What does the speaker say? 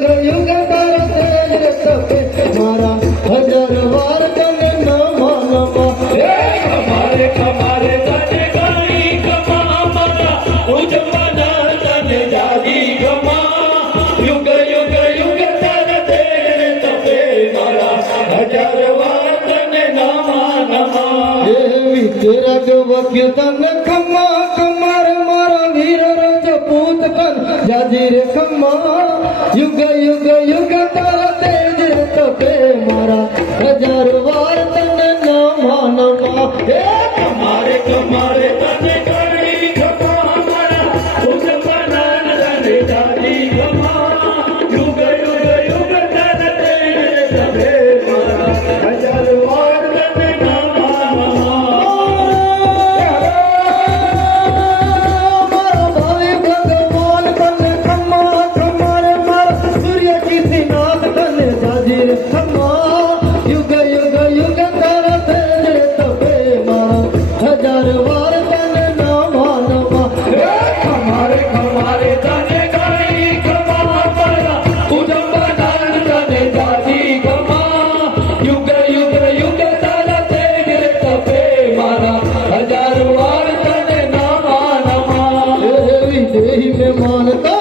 युग तारा तेज तपे मारा हजार वार तने नमा नमा कमारे कमारे तने गाई कमा मारा उजमना तने जागी कमा युग युग युग तारा तेज तपे मारा हजार वार तने नमा नमा देवी तेरा गवक्य तन खम्मा कमार मारा वीर रजपूत कन जाजीर खम्मा युग युग युग तारा तेज तपे मारा हजार वार तने नमा नमा कमारे कमारे तने गाई कमा मारा उजमना तने जागी कमा युग युग युग तारा तेज तपे मारा हजार वार तने नमा नमा भाई भगवान तन खम्मा खम्मार मारा सूर्य की नाथ तन जाजीर खम्मा युग युग युग तारा तेज तपे मारा हजार वार तने नमा नमा कमारे कमारे तने गाई कमा मारा उजमना तने जागी कमा युग युग युग तारा तेज तपे मारा हजार वार तने नमा नमा देवी देही में मानता